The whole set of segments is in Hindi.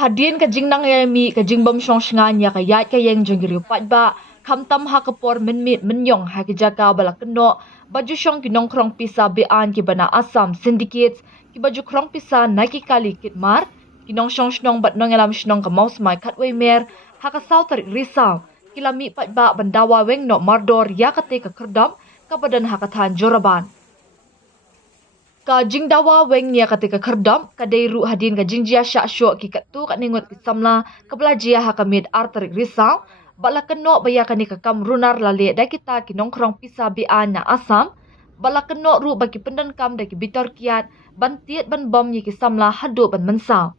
Hadin ka jingnang mi ka jingbam shong shngan ya ka yat ka yeng jongiri pat ba khamtam ha ka por minmit minyong ha ki jaka balakno baju shong ki nong krong pisa be an ki bana Assam syndicates ki baju krong pisa naki kali kit mar ki nong shong shnong bat nong elam shnong ka maus mai khatwei mer ha ka sautar risau ki lami pat ba bandawa weng no mardor ya ka te ka kerdam ka badan ha ka than joraban ka jingdawa weng nia katika kerdam ka deiru hadin ka jingjia sha sho ki katu ka ningot ki samla ka blajia ha kamid artarik risau bala keno baya ka ni ka kam runar lale da kita ki nongkrong pisa bi na Assam bala keno ru bagi pendan kam da ki bitor kiat bantiet ban bom ni ki samla hadu ban mensa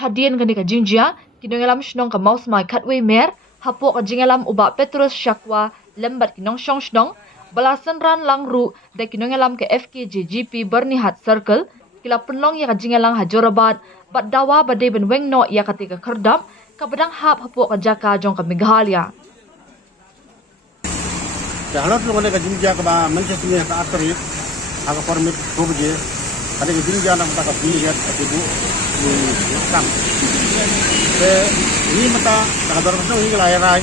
hadin ka ni ka jingjia ki nongelam shnong ka maus mai khatwei mer hapo ka jingalam uba Petrus Shakwa lembat ki nong shong shnong balasan ran lang ru da kinongelam ke FKJ GP Bernihat Circle kila penlong ya kajingelang hajorabat bat dawa bade ben wengno ya katika kerdam ka badang hap hapo ka jaka jong ka Meghalaya Jahanat lo ka jinja ka ba Manchester ka atri aga permit ko bje kade ka jinja na mata ka bini ya ka tibu ni kam ni mata ka dor no hi la rai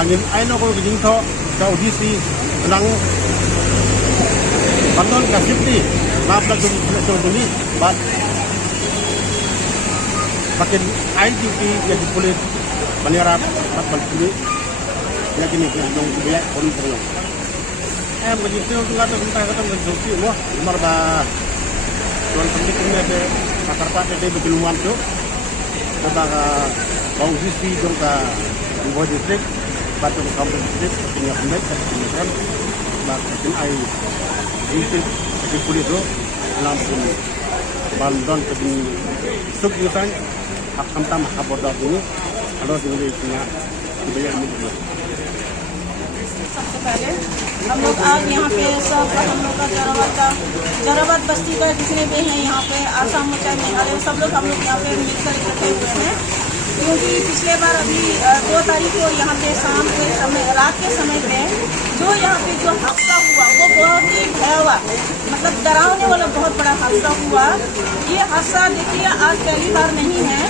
bangin aino ko jing tho ka udisi nang paton ka sipti lapla dum duli bat makin IDP ya di kulit baniara bat bali ya kini dong dia kon terus begitu tu kata kata menjoki wah umar ba tuan pendidikannya ke akar pakai dia begiluan tu kata bau sisi dong ka buat distrik batu kampung distrik punya pendek kan batin ai itu di kulit tu langsung bandon ke di sub yusan akan tambah kaboda ini kalau dia punya dibayar ini सबसे पहले हम लोग आज यहाँ पे सब हम लोग का जराबाद बस्ती का जितने भी हैं यहाँ पे आसाम चाहे मेघालय सब लोग हम लोग यहाँ पे मिलकर इकट्ठे हुए हैं क्योंकि पिछले बार अभी 2 तारीख को यहाँ पे शाम के समय रात के समय पे जो यहाँ पे जो हादसा हुआ वो बहुत ही भयावह मतलब डरावने वाला बहुत बड़ा हादसा हुआ। ये हादसा देखिए आज पहली बार नहीं है,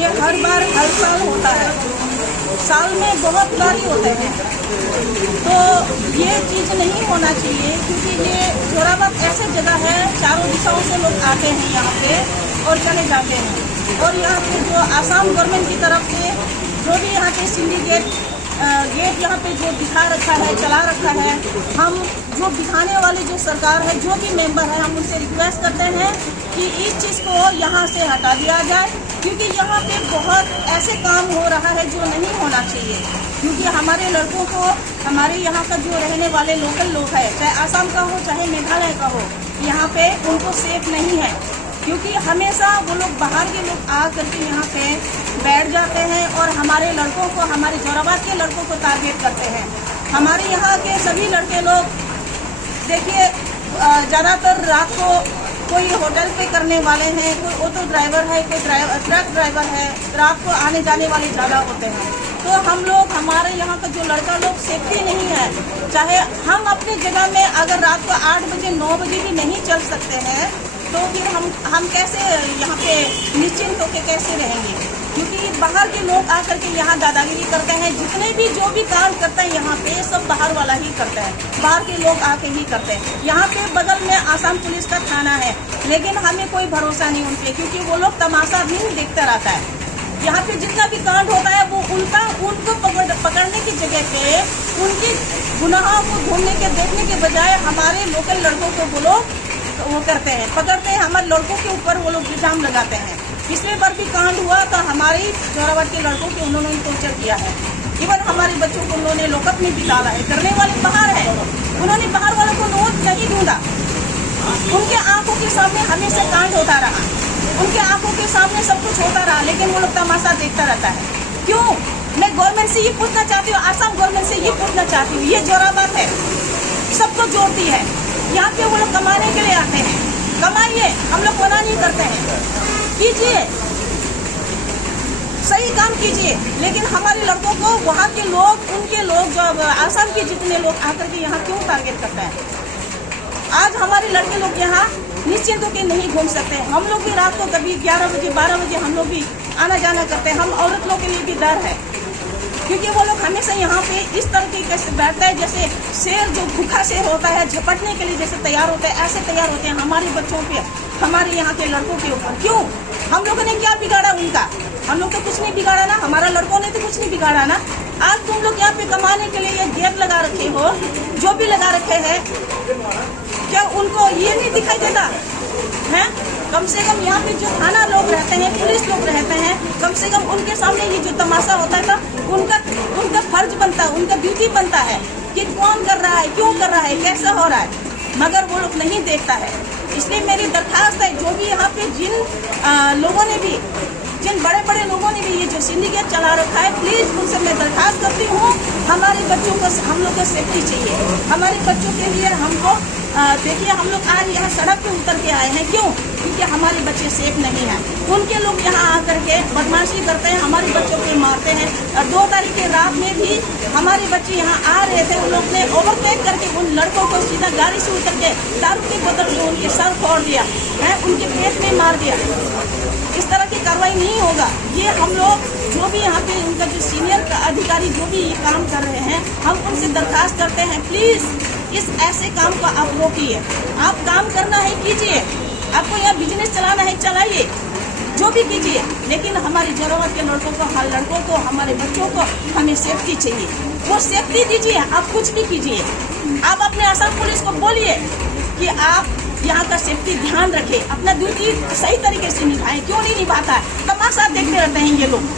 ये हर बार हर साल होता है, साल में बहुत बार ही होते हैं। तो ये चीज़ नहीं होना चाहिए क्योंकि ये जोराबाद ऐसे जगह है चारों दिशाओं से लोग आते हैं यहाँ पे और चले जाते हैं। और यहाँ पे जो आसाम गवर्नमेंट की तरफ से जो भी यहाँ पे सिंडिकेट गेट यहाँ पे जो दिखा रखा है चला रखा है, हम जो दिखाने वाले जो सरकार है जो भी मेंबर है हम उनसे रिक्वेस्ट करते हैं कि इस चीज़ को यहाँ से हटा दिया जाए क्योंकि यहाँ पे बहुत ऐसे काम हो रहा है जो नहीं होना चाहिए। क्योंकि हमारे लड़कों को हमारे यहाँ का जो रहने वाले लोकल लोग हैं चाहे आसाम का हो चाहे मेघालय का हो, यहाँ पे उनको सेफ नहीं है क्योंकि हमेशा वो लोग बाहर के लोग आ करके यहाँ पे बैठ जाते हैं और हमारे लड़कों को हमारे जोराबाद के लड़कों को टारगेट करते हैं। हमारे यहाँ के सभी लड़के लोग देखिए ज़्यादातर रात को कोई होटल पे करने वाले हैं, कोई ऑटो ड्राइवर है, कोई ट्रक ड्राइवर है, रात को आने जाने वाले ज़्यादा होते हैं। तो हम लोग हमारे यहाँ का जो लड़का लोग सेफ्टी नहीं है, चाहे हम अपनी जगह में अगर रात को 8 बजे 9 बजे भी नहीं चल सकते हैं तो फिर हम कैसे यहाँ पे निश्चिंत होकर कैसे रहेंगे क्योंकि बाहर के लोग आकर के यहाँ दादागिरी करते हैं। जितने भी जो भी काम करते हैं यहाँ पे सब बाहर वाला ही करता है, बाहर के लोग आके ही करते हैं। यहाँ पे बगल में आसाम पुलिस का थाना है लेकिन हमें कोई भरोसा नहीं उन पर क्योंकि वो लोग तमाशा भी देखता रहता है। यहाँ पे जितना भी कांड होता है वो उनको पकड़ने की जगह पे उनकी गुनाहों को ढूंढने के देखने के बजाय हमारे लोकल लड़कों को वो लोग वो करते हैं, पकड़ते हैं, हमारे लड़कों के ऊपर वो लोग इल्जाम लगाते हैं। पिछले बार भी कांड हुआ तो हमारे जोराबाद के लड़कों के उन्होंने टॉर्चर किया है, इवन हमारे बच्चों को उन्होंने लॉकअप में भी डाला है। करने वाले बाहर है, उन्होंने बाहर वालों को नोट नहीं ढूंढा, उनके आंखों के सामने हमेशा कांड होता रहा, उनके आंखों के सामने सब कुछ होता रहा लेकिन वो लोग तमाशा देखता रहता है। क्यों? मैं गवर्नमेंट से ये पूछना चाहती हूँ, आसाम गवर्नमेंट से ये पूछना चाहती हूँ, ये जोराबाद है सबको जोड़ती है, यहाँ पे वो लोग कमाने के लिए आते हैं, कमाइए, हम लोग मना नहीं करते हैं, कीजिए सही काम कीजिए लेकिन हमारे लड़कों को वहाँ के लोग उनके लोग जो आसाम के जितने लोग आकर के यहाँ क्यों टारगेट करते हैं? आज हमारे लड़के लोग यहाँ निश्चिंत होकर नहीं घूम सकते। हम लोग भी रात को कभी 11 बजे 12 बजे हम लोग भी आना जाना करते हैं। हम औरत लोग के लिए भी डर है, क्योंकि वो लोग हमेशा यहाँ पे इस तरीके से बैठता है जैसे शेर, जो भूखा शेर होता है, झपटने के लिए जैसे तैयार होता है, ऐसे तैयार होते हैं हमारे बच्चों पे, हमारे यहाँ के लड़कों के ऊपर। क्यों? हम लोगों ने क्या बिगाड़ा उनका? हम लोग तो कुछ नहीं बिगाड़ा ना, हमारा लड़कों ने तो कुछ नहीं बिगाड़ा ना। आज तुम लोग यहाँ पे कमाने के लिए ये गेट लगा रखे हो, जो भी लगा रखे हैं, क्या उनको ये नहीं दिखाई देता है? कम से कम यहाँ पे जो थाना लोग रहते हैं, पुलिस लोग रहते हैं, कम से कम उनके सामने ये जो तमाशा होता था, उनका फर्ज बनता है, उनका ड्यूटी बनता है कि कौन कर रहा है, क्यों कर रहा है, कैसा हो रहा है, मगर वो लोग नहीं देखता है। इसलिए मेरी दरखास्त है, जो भी यहाँ पे जिन बड़े बड़े लोगों ने भी ये जो सिंडिकेट चला रखा है, प्लीज उनसे मैं दरखास्त करती हूँ, हमारे बच्चों को, हम लोग को सेफ्टी चाहिए। हमारे बच्चों के लिए हमको देखिए, हम लोग आज यहाँ सड़क पे उतर के आए हैं। क्यों? क्योंकि हमारे बच्चे सेफ नहीं हैं। उनके लोग यहाँ आकर के बदमाशी करते हैं, हमारे बच्चों को मारते हैं। और 2 तारीख के रात में भी हमारे बच्चे यहाँ आ रहे थे, उन लोग ने ओवरटेक करके उन लड़कों को सीधा गाड़ी से उतर के दारू की बोतल से उनके सर फोड़ दिया है, उनके पेट में मार दिया। इस तरह की कार्रवाई नहीं होगा। ये हम लोग जो भी यहाँ पे उनका जो सीनियर अधिकारी जो भी ये काम कर रहे हैं, हम उनसे दरखास्त करते हैं, प्लीज इस ऐसे काम को आप रोकिए। आप काम करना है कीजिए, आपको यहाँ बिजनेस चलाना है चलाइए, जो भी कीजिए, लेकिन हमारी जरूरत के लड़कों को, हमारे बच्चों को हमें सेफ्टी चाहिए। वो सेफ्टी दीजिए, आप कुछ भी कीजिए। आप अपने असम पुलिस को बोलिए कि आप यहाँ का सेफ्टी ध्यान रखें, अपना ड्यूटी सही तरीके से निभाएं। क्यों नहीं निभाता है? तमाशा देखते रहते हैं ये लोग।